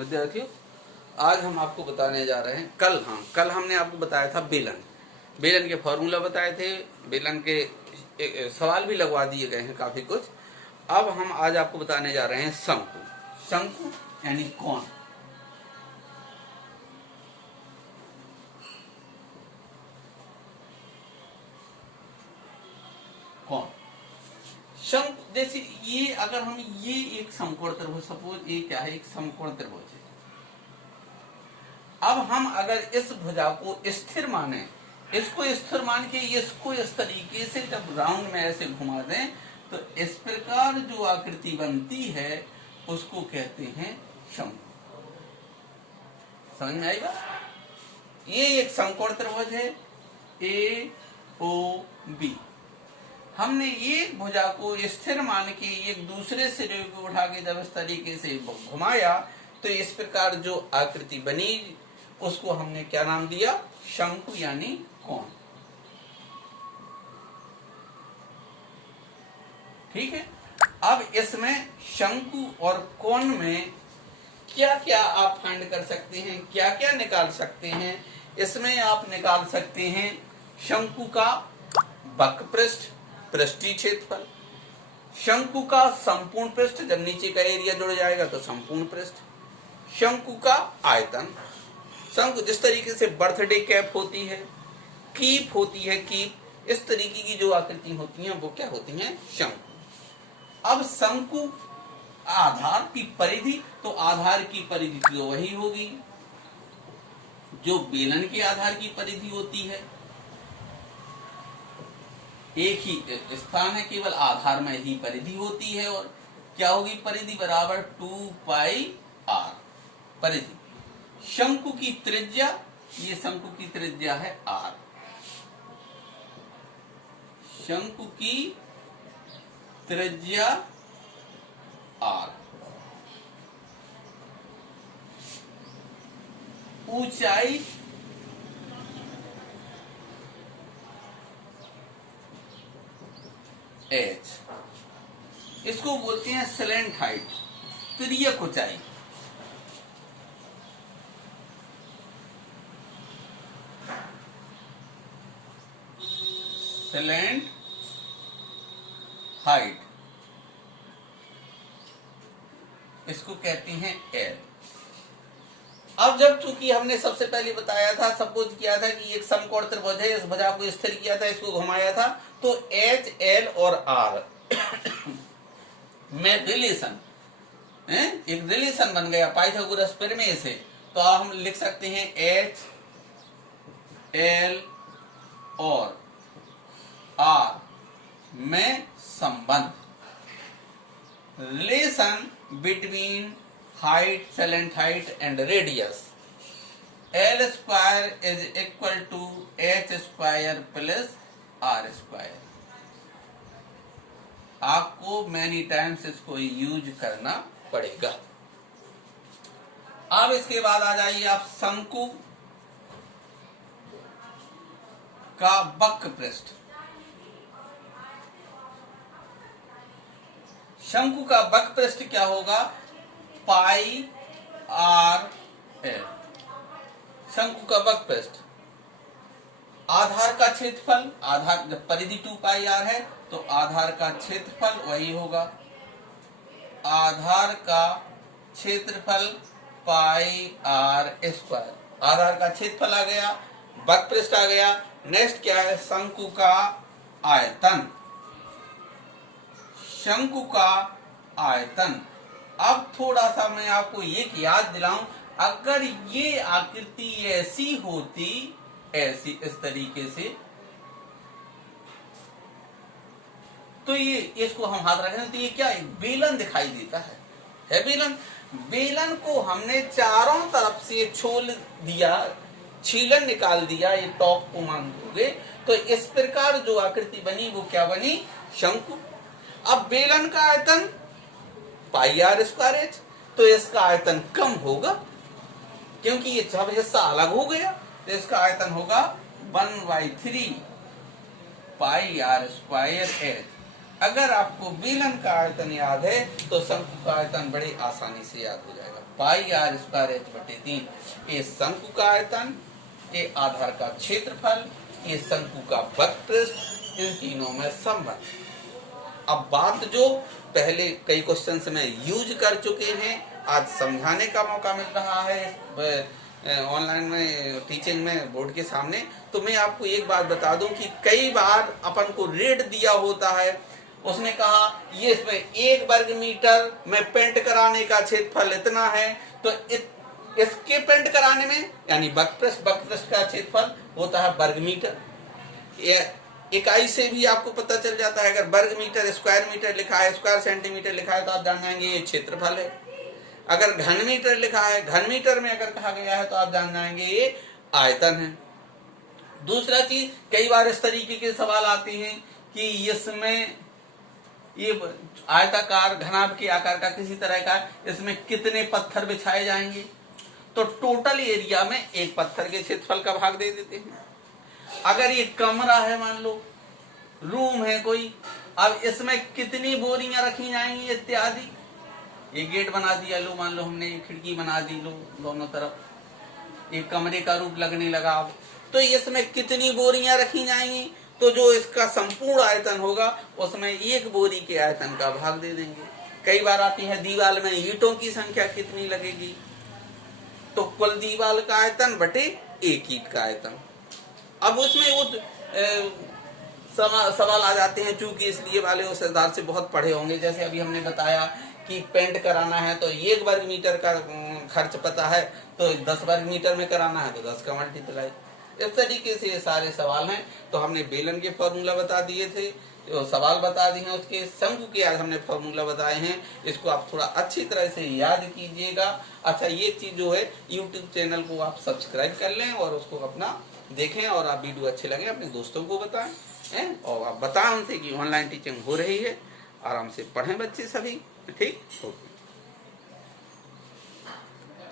विद्यार्थियों, आज हम आपको बताने जा रहे हैं कल हमने आपको बताया था बेलन के फॉर्मूला बताए थे, बेलन के सवाल भी लगवा दिए गए हैं काफी कुछ। अब हम आज आपको बताने जा रहे हैं शंकु यानी कौन। शंकु जैसे ये, अगर हम ये एक समकोण त्रिभुज, सपोज ये क्या है, एक समकोण त्रिभुज है। अब हम अगर इस भुजा को स्थिर माने, इसको स्थिर मान के इसको इस तरीके से जब राउंड में ऐसे घुमा दें तो इस प्रकार जो आकृति बनती है उसको कहते हैं शंकु। समझ में आई बात? ये एक समकोण त्रिभुज है AOB। हमने एक भुजा को स्थिर मान के एक दूसरे सिरे को उठा के जब इस तरीके से घुमाया तो इस प्रकार जो आकृति बनी उसको हमने क्या नाम दिया? शंकु यानी कोण। ठीक है। अब इसमें शंकु और कोण में क्या क्या आप फाइंड कर सकते हैं, क्या क्या निकाल सकते हैं? इसमें आप निकाल सकते हैं शंकु का वक्र पृष्ठ, पृष्ठीय क्षेत्रफल, शंकु का संपूर्ण पृष्ठ, जब नीचे का एरिया जुड़ जाएगा तो संपूर्ण पृष्ठ, शंकु का आयतन, शंकु जिस तरीके से बर्थडे कैप होती है, कीप होती है, कीप, इस तरीके की जो आकृति होती हैं वो क्या होती हैं? शंकु। अब शंकु आधार की परिधि, तो आधार की परिधि तो वही होगी जो बेलन के आधार की परिधि होती है। एक ही स्थान है, केवल आधार में ही परिधि होती है, और क्या होगी परिधि? बराबर 2πr परिधि। शंकु की त्रिज्या, ये शंकु की त्रिज्या है r, शंकु की त्रिज्या r, ऊंचाई h, इसको बोलते हैं स्लैंट हाइट, तिर्यक ऊंचाई। स्लैंट हाइट, इसको कहते हैं L। अब जब चूंकि हमने सबसे पहले बताया था, सपोज किया था कि एक समकोण त्रिभुज है, इस भुजा को स्थिर किया था, इसको घुमाया था, तो H, L और R में रिलेशन, एक रिलेशन बन गया पाइथागोरस प्रमेय से। तो अब हम लिख सकते हैं H, L और R में संबंध, relation between height, slant height and radius. L square is equal to H square plus R square. आपको मैनी टाइम्स इसको यूज करना पड़ेगा। अब इसके बाद आ जाइए आप शंकु का वक्र पृष्ठ। शंकु का वक्र पृष्ठ क्या होगा? πr l। शंकु का वक्र पृष्ठ, आधार का क्षेत्रफल, आधार जब परिधि 2πr है तो आधार का क्षेत्रफल वही होगा, आधार का क्षेत्रफल πr स्क्वायर। आधार का क्षेत्रफल आ गया, वक्र पृष्ठ आ गया। नेक्स्ट क्या है? शंकु का आयतन, शंकु का आयतन। अब थोड़ा सा मैं आपको ये याद दिलाऊं, अगर ये आकृति ऐसी होती, ऐसी इस तरीके से, तो ये इसको हम हाथ रखें तो ये क्या है? बेलन दिखाई देता है बेलन। बेलन को हमने चारों तरफ से छोल दिया, छीलन निकाल दिया, ये टॉप को मान दोगे तो इस प्रकार जो आकृति बनी वो क्या बनी? शंकु। अब बेलन का आयतन πr स्क्वायर h, तो इसका आयतन कम होगा क्योंकि ये सब हिस्सा अलग हो गया, तो इसका आयतन होगा 1/3 πr स्क्वायर h। अगर आपको बेलन का आयतन याद है तो शंकु का आयतन बड़े आसानी से याद हो जाएगा। पाई आर स्क्वायर एच बटे 3। ये शंकु का आयतन, ये आधार का क्षेत्रफल, ये शंकु का वक्रपृष्ठ, इन तीनों में संबंध। अब बात जो पहले कई क्वेश्चंस में यूज कर चुके हैं, आज समझाने का मौका मिल रहा है ऑनलाइन में टीचिंग में बोर्ड के सामने, तो मैं आपको एक बात बता दूं कि कई बार अपन को रेट दिया होता है, उसने कहा ये इसमें 1 वर्ग मीटर में पेंट कराने का क्षेत्रफल इतना है, तो इसके पेंट कराने में यानी वक्रपृष्ठ का क्षेत्रफल होता है वर्ग मीटर। इकाई से भी आपको पता चल जाता है, अगर वर्ग मीटर स्क्वायर मीटर लिखा है, स्क्वायर सेंटीमीटर लिखा है तो आप जान जाएंगे ये क्षेत्रफल है। अगर घन मीटर लिखा है, घन मीटर में अगर कहा गया है तो आप जान जाएंगे ये आयतन है। दूसरा चीज, कई बार इस तरीके के सवाल आते हैं कि इसमें ये आयताकार घनाभ के आकार का किसी तरह का, इसमें कितने पत्थर बिछाए जाएंगे, तो टोटल एरिया में एक पत्थर के क्षेत्रफल का भाग दे देते हैं। अगर ये कमरा है, मान लो रूम है कोई, अब इसमें कितनी बोरियां रखी जाएंगी इत्यादि। ये गेट बना दिया, लो मान लो हमने खिड़की बना दी, लो दोनों तरफ एक कमरे का रूप लगने लगा, अब तो इसमें कितनी बोरियां रखी जाएंगी, तो जो इसका संपूर्ण आयतन होगा उसमें 1 बोरी के आयतन का भाग दे देंगे। कई बार आती है दीवार में ईंटों की संख्या कितनी लगेगी, तो कुल दीवार का आयतन बटे 1 ईंट का आयतन। अब उसमें वो सवाल आ जाते हैं, चूंकि इसलिए वाले उस आधार से बहुत पढ़े होंगे, जैसे अभी हमने बताया कि पेंट कराना है तो 1 वर्ग मीटर का खर्च पता है, तो 10 वर्ग मीटर में कराना है तो 10 का मल्टीप्लाई। इस तरीके से ये सारे सवाल हैं। तो हमने बेलन के फॉर्मूला बता दिए थे, जो सवाल बता दिए हैं, उसके शंकु के आज हमने फॉर्मूला बताए हैं। इसको आप थोड़ा अच्छी तरह से याद कीजिएगा। अच्छा, ये चीज जो है यूट्यूब चैनल को आप सब्सक्राइब कर लें और उसको अपना देखें, और आप वीडियो अच्छे लगे अपने दोस्तों को बताएं, और आप बताएं उनसे कि ऑनलाइन टीचिंग हो रही है। आराम से पढ़ें बच्चे सभी, ठीक। ओके।